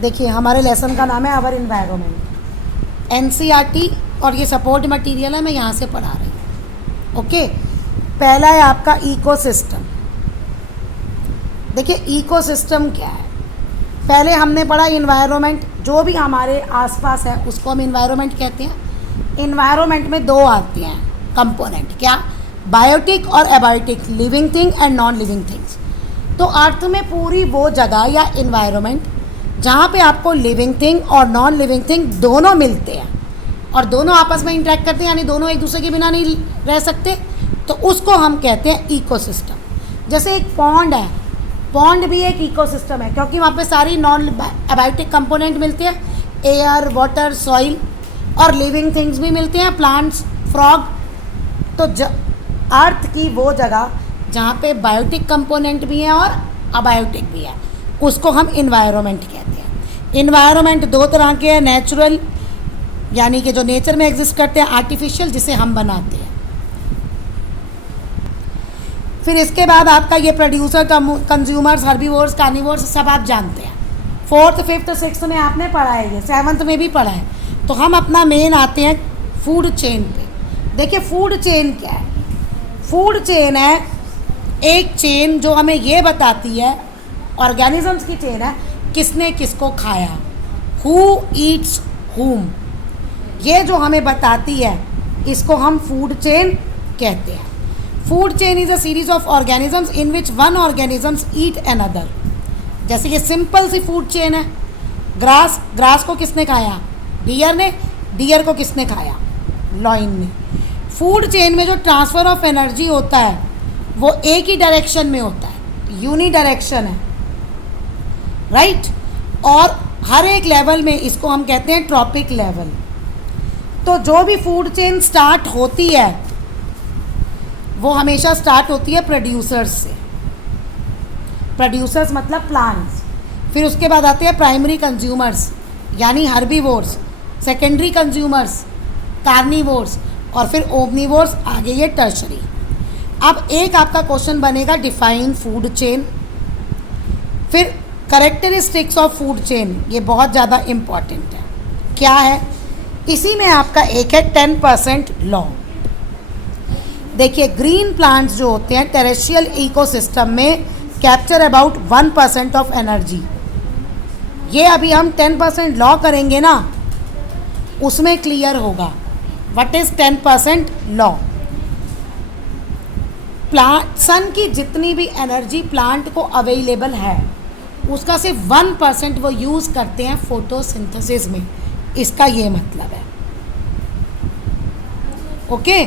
देखिए हमारे लेसन का नाम है आवर इन्वायरमेंट, एनसीईआरटी, और ये सपोर्ट मटेरियल है, मैं यहाँ से पढ़ा रही हूँ। ओके, पहला है आपका इकोसिस्टम। देखिए इकोसिस्टम क्या है, पहले हमने पढ़ा इन्वायरमेंट, जो भी हमारे आसपास है उसको हम इन्वायरमेंट कहते हैं। इन्वायरमेंट में दो आते हैं कंपोनेंट, क्या, बायोटिक और abiotic, living thing and non living things. तो अर्थ में पूरी वो जगह या इन्वायरमेंट जहाँ पे आपको लिविंग थिंग और नॉन लिविंग थिंग दोनों मिलते हैं और दोनों आपस में इंटरेक्ट करते हैं, यानी दोनों एक दूसरे के बिना नहीं रह सकते, तो उसको हम कहते हैं इकोसिस्टम। जैसे एक पॉन्ड है, पॉन्ड भी एक इकोसिस्टम है क्योंकि वहाँ पे सारी नॉन एबायोटिक कंपोनेंट मिलते हैं, एयर, वाटर, सॉइल, और लिविंग थिंग्स भी मिलते हैं, प्लांट्स, फ्रॉग। तो अर्थ की वो जगह जहाँ पे बायोटिक कंपोनेंट भी हैं और अबायोटिक भी है उसको हम इन्वायरमेंट कहते हैं। इन्वायरमेंट दो तरह के हैं, नेचुरल यानी कि जो नेचर में एग्जिस्ट करते हैं, आर्टिफिशियल जिसे हम बनाते हैं। फिर इसके बाद आपका ये प्रोड्यूसर, कंज्यूमर्स, हर्बीवोर्स, कार्निवोर्स सब आप जानते हैं। 4th, 5th, 6th में आपने पढ़ा है, ये 7th में भी पढ़ा है। तो हम अपना मेन आते हैं फूड चेन पे। देखिए फूड चेन क्या है, फूड चेन है एक चेन जो हमें ये बताती है, ऑर्गेनिजम्स की चेन है, किसने किसको खाया, हु ईट्स हुम, ये जो हमें बताती है इसको हम फूड चेन कहते हैं। Food chain is a series of organisms in which one organisms eat another. जैसे ये सिंपल सी फूड चेन है, ग्रास, ग्रास को किसने खाया, डियर ने, डियर को किसने खाया, लॉइन ने। फूड चेन में जो ट्रांसफ़र ऑफ एनर्जी होता है वो एक ही डायरेक्शन में होता है, यूनी डायरेक्शन है, राइट। और हर एक लेवल में इसको हम कहते हैं ट्रॉपिक लेवल। तो जो भी फूड चेन स्टार्ट होती है वो हमेशा स्टार्ट होती है प्रोड्यूसर्स से, प्रोड्यूसर्स मतलब प्लांट्स। फिर उसके बाद आते हैं प्राइमरी कंज्यूमर्स यानी हर्बीवोर्स, सेकेंडरी कंज्यूमर्स कार्निवोर्स, और फिर ओमनीवोर्स, आगे ये टर्शरी। अब एक आपका क्वेश्चन बनेगा डिफाइन फूड चेन, फिर कैरेक्टरिस्टिक्स ऑफ फूड चेन, ये बहुत ज़्यादा इम्पॉर्टेंट है। क्या है, इसी में आपका एक है 10% लॉ। देखिए ग्रीन प्लांट्स जो होते हैं टेरेस्ट्रियल इकोसिस्टम में कैप्चर अबाउट 1% ऑफ एनर्जी। ये अभी हम 10% लॉ करेंगे ना, उसमें क्लियर होगा व्हाट इज 10% लॉ। प्लांट, सन की जितनी भी एनर्जी प्लांट को अवेलेबल है उसका सिर्फ 1% वो यूज़ करते हैं फोटोसिंथेसिस में, इसका ये मतलब है। ओके,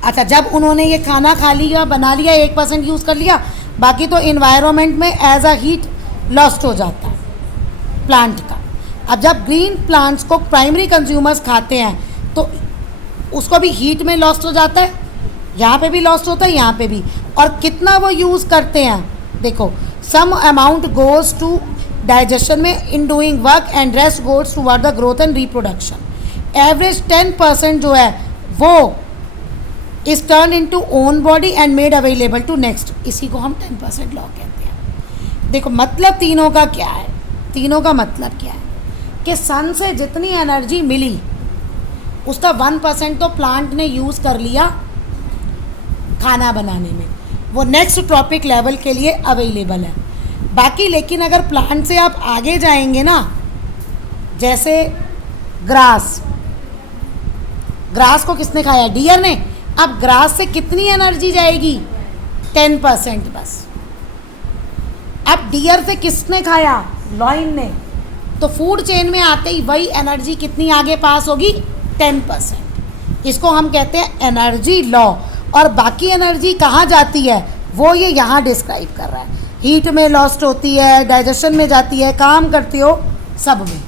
अच्छा, जब उन्होंने ये खाना खा लिया, बना लिया, 1% यूज़ कर लिया, बाकी तो इन्वायरमेंट में एज अ हीट लॉस्ट हो जाता है प्लांट का। अब जब ग्रीन प्लांट्स को प्राइमरी कंज्यूमर्स खाते हैं तो उसको भी हीट में लॉस्ट हो जाता है, यहाँ पे भी लॉस्ट होता है, यहाँ पे भी। और कितना वो यूज़ करते हैं, देखो some amount goes to digestion में in doing work and rest goes toward the growth and reproduction. Average 10% जो है वो is turn into own body and made available to next, इसी को हम 10% लॉ कहते हैं। देखो मतलब तीनों का क्या है, तीनों का मतलब क्या है कि सन से जितनी एनर्जी मिली उसका 1% तो प्लांट ने यूज़ कर लिया खाना बनाने में, वो नेक्स्ट ट्रॉपिक लेवल के लिए अवेलेबल है बाकी। लेकिन अगर प्लांट से आप आगे जाएंगे ना, जैसे ग्रास, ग्रास को किसने खाया, डियर ने। अब ग्रास से कितनी एनर्जी जाएगी, 10% बस। अब डियर से किसने खाया, लॉइन ने। तो फूड चेन में आते ही वही एनर्जी कितनी आगे पास होगी, 10%। इसको हम कहते हैं एनर्जी लॉ। और बाकी एनर्जी कहाँ जाती है वो ये यहाँ डिस्क्राइब कर रहा है। हीट में लॉस्ट होती है, डाइजेशन में जाती है, काम करते हो सब में,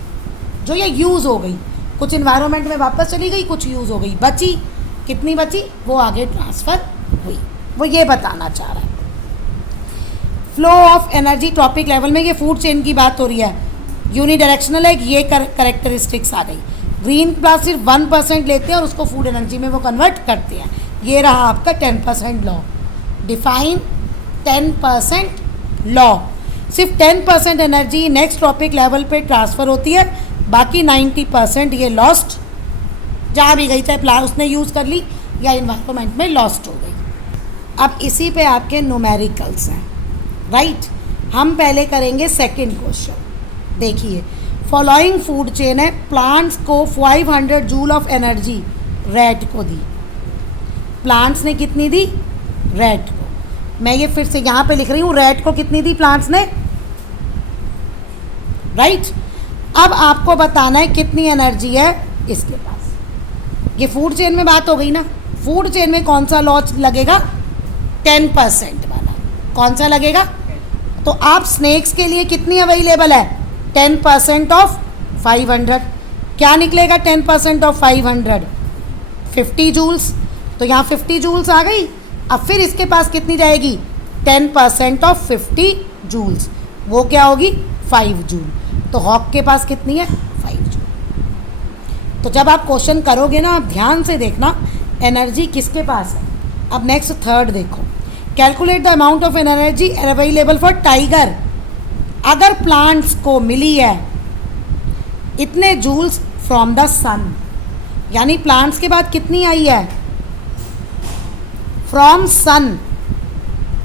जो ये यूज़ हो गई, कुछ इन्वायरमेंट में वापस चली गई, कुछ यूज़ हो गई, बची कितनी बची वो आगे ट्रांसफ़र हुई, वो ये बताना चाह रहा है। Flow of energy trophic level में, ये फूड चेन की बात हो रही है, यूनी डायरेक्शनल है, ये करेक्टरिस्टिक्स आ गई। ग्रीन प्लांट सिर्फ 1% लेते हैं और उसको फूड एनर्जी में वो कन्वर्ट करते हैं। ये रहा आपका 10% लॉ, डिफाइन 10% लॉ। सिर्फ 10% एनर्जी नेक्स्ट ट्रॉपिक लेवल पे ट्रांसफ़र होती है, बाकी 90% ये लॉस्ट जहाँ भी गई, चाहे प्लांट उसने यूज़ कर ली या इन्वायरमेंट में लॉस्ट हो गई। अब इसी पे आपके न्यूमेरिकल्स हैं, राइट। हम पहले करेंगे सेकंड क्वेश्चन। देखिए, फॉलोइंग फूड चेन है, प्लांट्स को 500 जूल ऑफ एनर्जी रैट को दी। प्लांट्स ने कितनी दी? रैट को। मैं ये फिर से यहाँ पे लिख रही हूँ, रैट को कितनी दी प्लांट्स ने, राइट। अब आपको बताना है कितनी एनर्जी है इसके पास। ये फूड चेन में बात हो गई ना। फूड चेन में कौन सा लॉ लगेगा? 10% वाला। कौन सा लगेगा? तो आप स्नेक्स के लिए कितनी अवेलेबल है? 10% ऑफ 500। क्या निकलेगा 10% ऑफ 500? 50 जूल्स। तो यहाँ 50 जूल्स आ गई। अब फिर इसके पास कितनी जाएगी? 10% ऑफ 50 जूल्स, वो क्या होगी? 5 जूल। तो हॉक के पास कितनी है? 5 जूल। तो जब आप क्वेश्चन करोगे ना, आप ध्यान से देखना एनर्जी किसके पास है। अब नेक्स्ट थर्ड देखो, calculate the amount of energy available for tiger. अगर प्लांट्स को मिली है इतने जूल्स फ्रॉम द सन, यानी प्लांट्स के बाद कितनी आई है? From sun.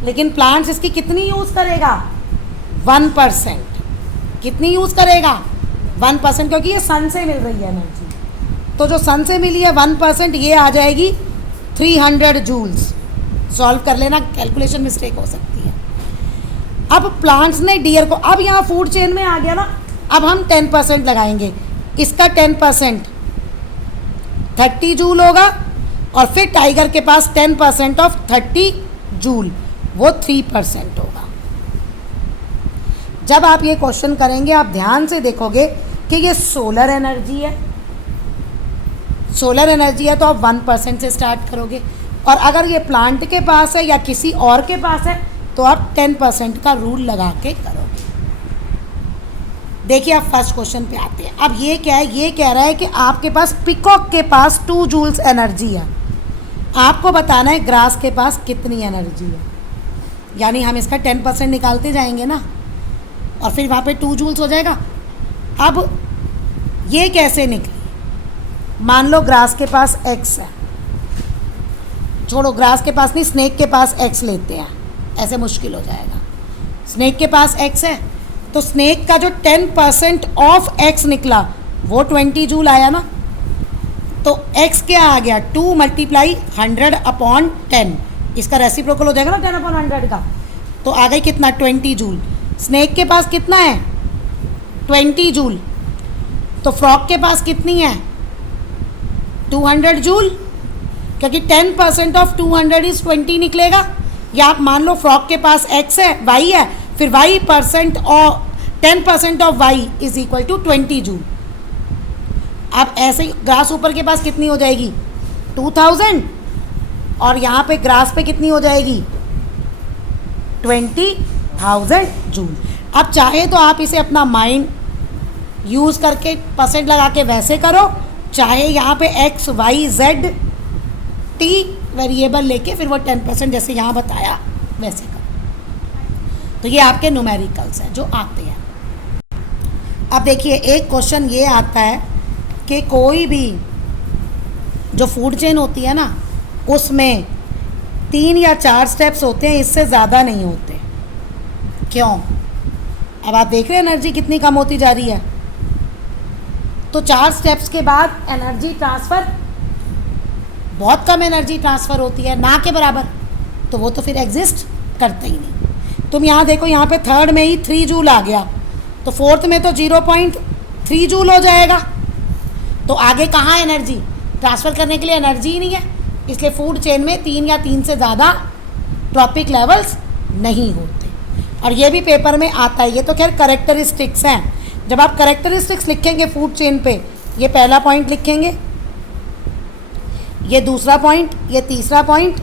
लेकिन प्लांट्स इसकी कितनी यूज़ करेगा? 1%। कितनी यूज़ करेगा? 1%, क्योंकि ये सन से मिल रही है एनर्जी। तो जो सन से मिली है 1%, ये आ जाएगी 300 जूल्स। सॉल्व कर लेना, कैलकुलेशन मिस्टेक हो सकती है। अब प्लांट्स ने डियर को, अब यहाँ फूड चेन में आ गया ना, अब हम 10% लगाएंगे। इसका 10% 30 जूल होगा, और फिर टाइगर के पास 10% ऑफ 30 जूल, वो 3% होगा। जब आप ये क्वेश्चन करेंगे, आप ध्यान से देखोगे कि ये सोलर एनर्जी है। सोलर एनर्जी है तो आप 1% से स्टार्ट करोगे, और अगर ये प्लांट के पास है या किसी और के पास है तो आप 10% का रूल लगा के करोगे। देखिए, आप फर्स्ट क्वेश्चन पे आते हैं। अब ये क्या है? ये कह रहा है कि आपके पास पिकॉक के पास 2 जूल्स एनर्जी है। आपको बताना है ग्रास के पास कितनी एनर्जी है, यानी हम इसका 10% निकालते जाएंगे ना, और फिर वहाँ पे 2 जूल्स हो जाएगा। अब ये कैसे निकली? मान लो ग्रास के पास x है, छोड़ो ग्रास के पास नहीं, स्नेक के पास x लेते हैं, ऐसे मुश्किल हो जाएगा। स्नेक के पास x है, तो स्नेक का जो 10% ऑफ x निकला वो 20 जूल आया ना। तो x क्या आ गया? 2 × 100/10। इसका रेसिप्रोकल हो जाएगा ना 10/100 का, तो आ गई कितना? 20 जूल। स्नेक के पास कितना है? 20 जूल। तो फ्रॉग के पास कितनी है? 200 जूल, क्योंकि 10% ऑफ 200 इज 20 निकलेगा। या आप मान लो फ्रॉग के पास x है, y है, फिर y% और 10% of y is equal to 20 joule. अब ऐसे ही ग्रास ऊपर के पास कितनी हो जाएगी? 2000, और यहाँ पे ग्रास पे कितनी हो जाएगी? 20,000 जूल। अब चाहे तो आप इसे अपना माइंड यूज़ करके परसेंट लगा के वैसे करो, चाहे यहाँ पे x, y, z, t variable लेके फिर वो 10% जैसे यहाँ बताया वैसे करो। तो ये आपके न्यूमेरिकल्स हैं जो आते हैं। अब देखिए, एक क्वेश्चन ये आता है कि कोई भी जो फूड चेन होती है ना, उसमें 3 या 4 स्टेप्स होते हैं, इससे ज़्यादा नहीं होते। क्यों? अब आप देख रहे हैं एनर्जी कितनी कम होती जा रही है। तो 4 स्टेप्स के बाद एनर्जी ट्रांसफ़र, बहुत कम एनर्जी ट्रांसफ़र होती है, ना के बराबर, तो वो तो फिर एग्जिस्ट करता ही नहीं। तुम यहाँ देखो, यहाँ पे थर्ड में ही 3 जूल आ गया, तो फोर्थ में तो 0.3 जूल हो जाएगा। तो आगे कहाँ एनर्जी ट्रांसफ़र करने के लिए? एनर्जी ही नहीं है। इसलिए फूड चेन में 3 या 3 से ज़्यादा ट्रॉपिक लेवल्स नहीं होते। और ये भी पेपर में आता है। ये तो खैर करेक्टरिस्टिक्स हैं। जब आप करेक्टरिस्टिक्स लिखेंगे फूड चेन पे, ये पहला पॉइंट लिखेंगे, ये दूसरा पॉइंट, ये तीसरा पॉइंट,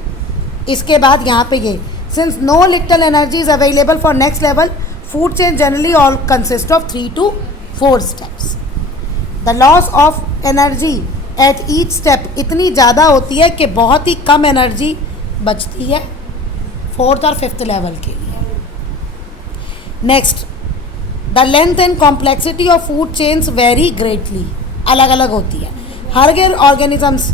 इसके बाद यहाँ पे ये, since no little energy is available for next level, food chain generally all consist of 3 to 4 steps. The loss of energy at each step इतनी ज़्यादा होती है कि बहुत ही कम एनर्जी बचती है 4th और 5th लेवल के लिए। Next, the length and complexity of food chains very greatly, अलग अलग होती है हर ऑर्गेनिजम्स।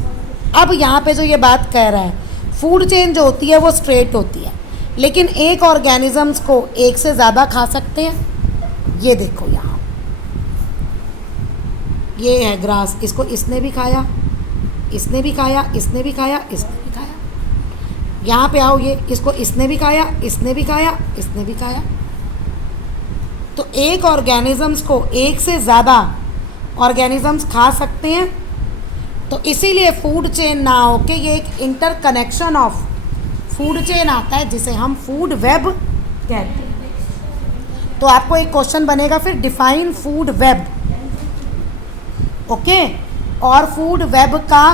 अब यहाँ पे जो ये बात कह रहा है, फूड चेन जो होती है वो स्ट्रेट होती है, लेकिन एक ऑर्गेनिजम्स को एक से ज़्यादा खा सकते हैं। ये देखो यहाँ, ये है ग्रास, इसको इसने भी खाया, इसने भी खाया, इसने भी खाया, इसने भी खाया। यहाँ पे आओ, ये इसको इसने भी खाया, इसने भी खाया, इसने भी खाया। तो एक ऑर्गेनिजम्स को एक से ज़्यादा ऑर्गेनिजम्स खा सकते हैं। तो इसीलिए फूड चेन ना हो के ये एक इंटरकनेक्शन ऑफ फूड चेन आता है, जिसे हम फूड वेब कहते हैं। तो आपको एक क्वेश्चन बनेगा फिर, डिफाइन फूड वेब। ओके, और फूड वेब का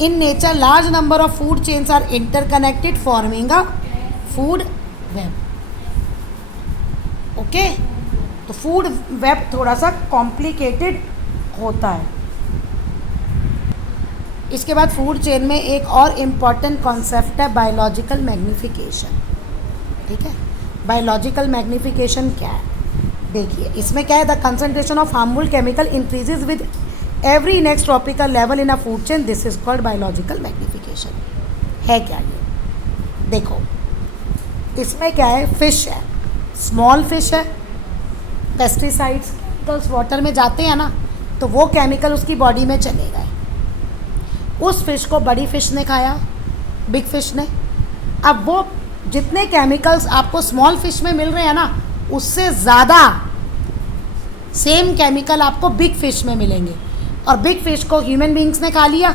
in nature large number of food chains are interconnected forming a food web. Okay, तो फूड वेब थोड़ा सा कॉम्प्लिकेटेड होता है। इसके बाद फूड चेन में एक और इम्पॉर्टेंट कॉन्सेप्ट है बायोलॉजिकल मैग्नीफिकेशन। ठीक है, बायोलॉजिकल मैग्नीफिकेशन क्या है? देखिए इसमें क्या है, the concentration of harmful chemical increases with every next tropical level in a food chain, this is called biological magnification. है क्या ये? देखो इसमें क्या है, फिश है, स्मॉल फिश है, पेस्टिसाइड्स केमिकल्स वाटर में जाते हैं ना, तो वो केमिकल उसकी बॉडी में चले गए। उस फिश को बड़ी फिश ने खाया, बिग फिश ने। अब वो जितने केमिकल्स आपको स्मॉल फिश में मिल रहे हैं ना, उससे ज़्यादा सेम केमिकल आपको बिग फिश में मिलेंगे। और बिग फिश को ह्यूमन बीइंग्स ने खा लिया,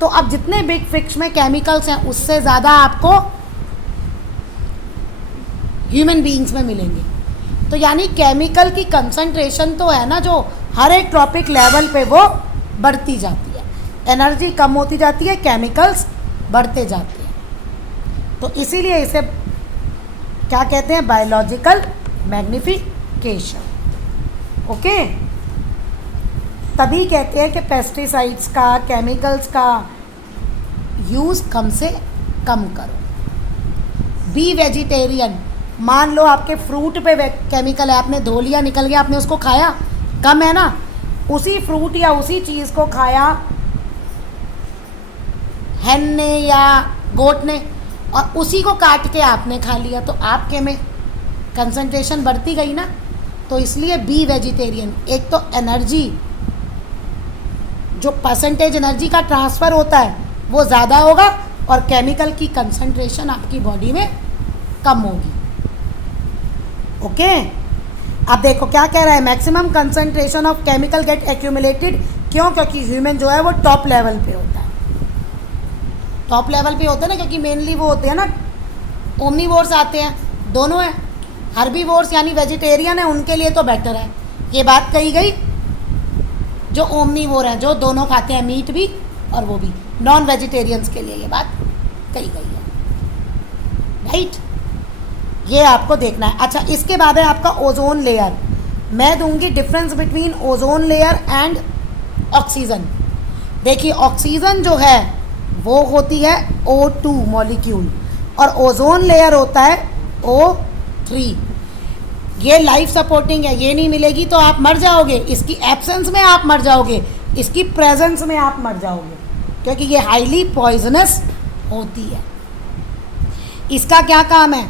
तो अब जितने बिग फिश में केमिकल्स हैं उससे ज़्यादा आपको ह्यूमन बीइंग्स में मिलेंगे। तो यानी केमिकल की कंसंट्रेशन तो है ना, जो हर एक ट्रॉपिक लेवल पे वो बढ़ती जाती है, एनर्जी कम होती जाती है, केमिकल्स बढ़ते जाते हैं। तो इसीलिए इसे क्या कहते हैं, बायोलॉजिकल मैग्नीफिकेशन। ओके, तभी कहते हैं कि पेस्टिसाइड्स का, केमिकल्स का यूज़ कम से कम करो। B vegetarian. मान लो आपके फ्रूट पे केमिकल है, आपने धो लिया, निकल गया, आपने उसको खाया, कम है ना। उसी फ्रूट या उसी चीज़ को खाया हैन ने या गोट ने, और उसी को काट के आपने खा लिया, तो आपके में कंसंट्रेशन बढ़ती गई ना। तो इसलिए बी वेजिटेरियन। एक तो एनर्जी, जो परसेंटेज एनर्जी का ट्रांसफ़र होता है वो ज़्यादा होगा, और केमिकल की कंसंट्रेशन आपकी बॉडी में कम होगी। ओके, अब देखो क्या कह रहा है, maximum concentration of chemical get accumulated. क्यों? क्योंकि ह्यूमन जो है वो टॉप लेवल पे होता है। टॉप लेवल पे होते हैं ना, क्योंकि मेनली वो होते हैं ना, ओमनीवोर्स आते हैं, दोनों हैं। हर्बीवोर्स यानी वेजिटेरियन है, उनके लिए तो बेटर है। ये बात कही गई जो ओमनीवोर हैं, जो दोनों खाते हैं, मीट भी और वो भी। नॉन वेजिटेरियंस के लिए ये बात कही गई है, राइट। ये आपको देखना है। अच्छा, इसके बाद है आपका ओजोन लेयर। मैं दूंगी difference between ozone layer and oxygen. देखिए ऑक्सीजन जो है वो होती है O2 मॉलिक्यूल, और ओजोन लेयर होता है O3। ये लाइफ सपोर्टिंग है, ये नहीं मिलेगी तो आप मर जाओगे, इसकी एब्सेंस में आप मर जाओगे, इसकी प्रेजेंस में आप मर जाओगे, क्योंकि ये हाईली पॉइजनस होती है। इसका क्या काम है,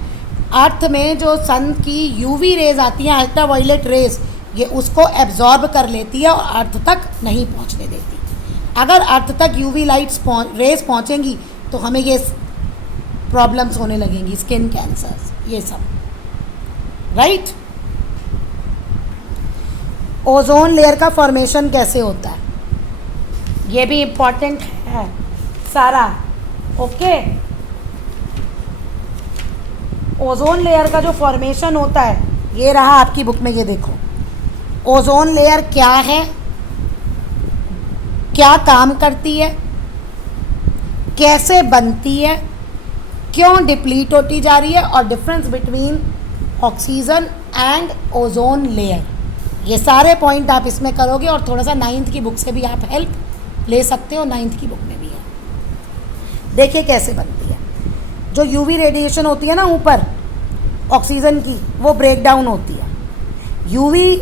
अर्थ में जो सन की यूवी रेज आती हैं, अल्ट्रावायलेट रेज, ये उसको एब्जॉर्ब कर लेती है और अर्थ तक नहीं पहुंचने देती। अगर अर्थ तक यूवी लाइट्स रेज पहुंचेंगी तो हमें ये प्रॉब्लम्स होने लगेंगी, स्किन कैंसर्स, ये सब, राइट। ओजोन लेयर का फॉर्मेशन कैसे होता है, ये भी इम्पॉर्टेंट है सारा। ओके, ओजोन लेयर का जो फॉर्मेशन होता है, ये रहा आपकी बुक में, ये देखो ओजोन लेयर क्या है, क्या काम करती है, कैसे बनती है, क्यों डिप्लीट होती जा रही है, और difference between oxygen and ozone layer. ये सारे पॉइंट आप इसमें करोगे, और थोड़ा सा 9th की बुक से भी आप हेल्प ले सकते हो, 9th की बुक में भी है। देखिए कैसे बनती है। जो यूवी रेडिएशन होती है ना ऊपर, ऑक्सीजन की वो ब्रेक डाउन होती है। यूवी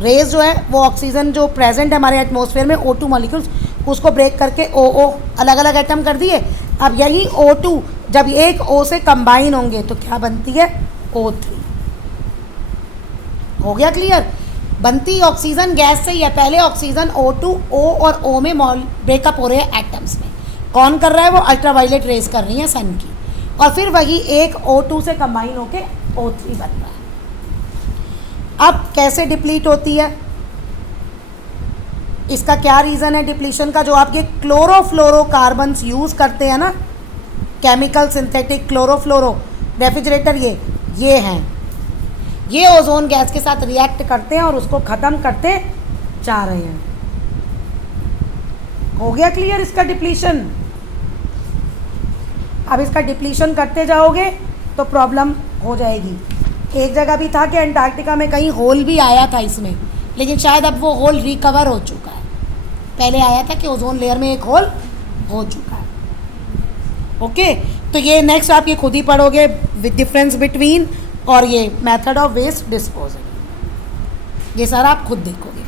रेज जो है वो ऑक्सीजन जो प्रेजेंट है हमारे एटमॉस्फेयर में O2 मॉलिक्यूल्स उसको ब्रेक करके OO अलग अलग एटम कर दिए। अब यही O2 जब एक O से कंबाइन होंगे तो क्या बनती है O3। हो गया क्लियर? बनती ऑक्सीजन गैस से ही है। पहले ऑक्सीजन O2 O और O में ब्रेकअप हो रहे हैं एटम्स में। कौन कर रहा है? वो अल्ट्रावायलेट रेज कर रही है सन की, और फिर वही एक O2 से कंबाइन होके O3 बन रहा है। अब कैसे डिप्लीट होती है, इसका क्या रीज़न है डिप्लीशन का? जो आप ये क्लोरोफ्लोरोकार्बन्स यूज़ करते हैं ना, केमिकल सिंथेटिक क्लोरोफ्लोरो रेफ्रिजरेटर, ये हैं, ये ओजोन गैस के साथ रिएक्ट करते हैं और उसको ख़त्म करते जा रहे हैं। हो गया क्लियर इसका डिप्लीशन? अब इसका डिप्लीशन करते जाओगे तो प्रॉब्लम हो जाएगी। एक जगह भी था कि अंटार्कटिका में कहीं होल भी आया था इसमें, लेकिन शायद अब वो होल रिकवर हो चुका है। पहले आया था कि ओजोन लेयर में एक होल हो चुका है। ओके, तो ये नेक्स्ट आप ये खुद ही पढ़ोगे विद डिफरेंस बिटवीन और ये मेथड ऑफ वेस्ट डिस्पोजल, ये सारा आप खुद देखोगे।